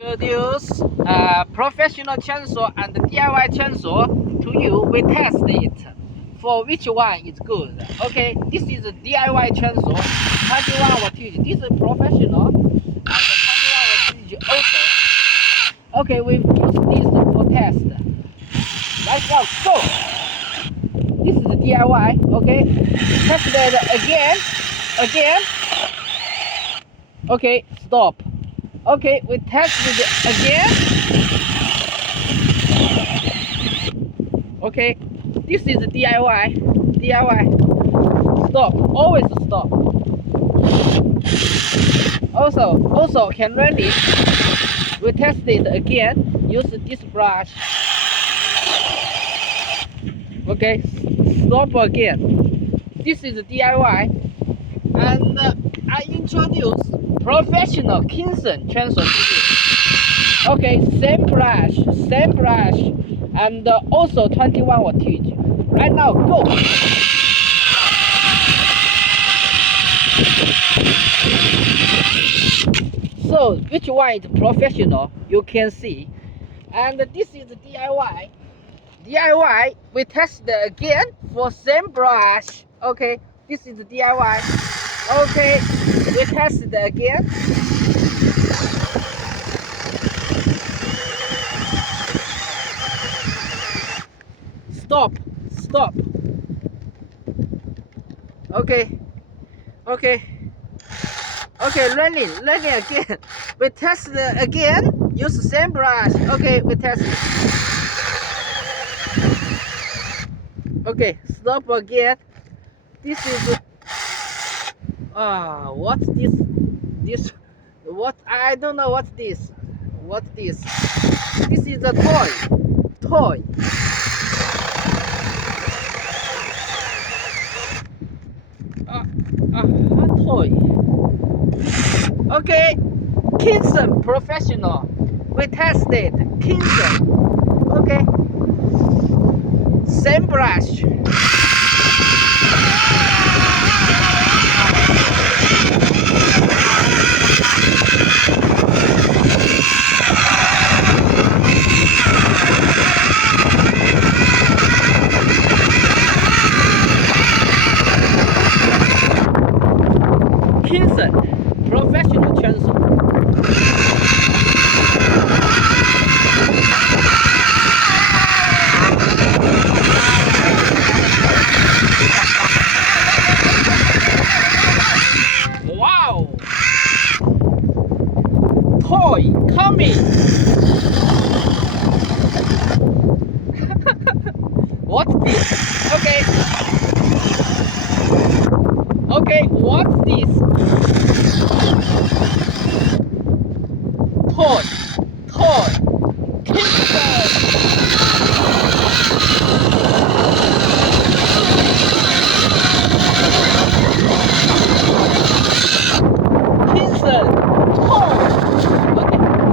Introduce professional chainsaw and DIY chainsaw to you. We test it for which one is good. Okay, this is a DIY chainsaw, 21 wattage. This is professional and 21 wattage also. Okay, we use this for test. Let's go. This is the DIY. Okay, test it again. Okay, stop. Okay, we test it again. Okay, this is DIY. Stop. Always stop. Also can run it. We test it again. Use this brush. Okay, stop again. This is DIY, and I introduce professional KINGSON chainsaw to you. Okay, same brush, and also 21 wattage. Right now, go. So, which one is professional? You can see. And this is DIY. We test it again for same brush. Okay, this is DIY. Okay, we test it again. Stop. Okay, running again. We test it again. Use the same brush. Okay, we test it. Okay, stop again. This is what's this? What? I don't know what's this. What's this? This is a toy. Toy. Okay, KINGSON professional. We tested KINGSON. Okay, same brush. KINGSON professional chainsaw. Wow! Toy coming! What's this? Okay, what's this? Toy. KINGSON.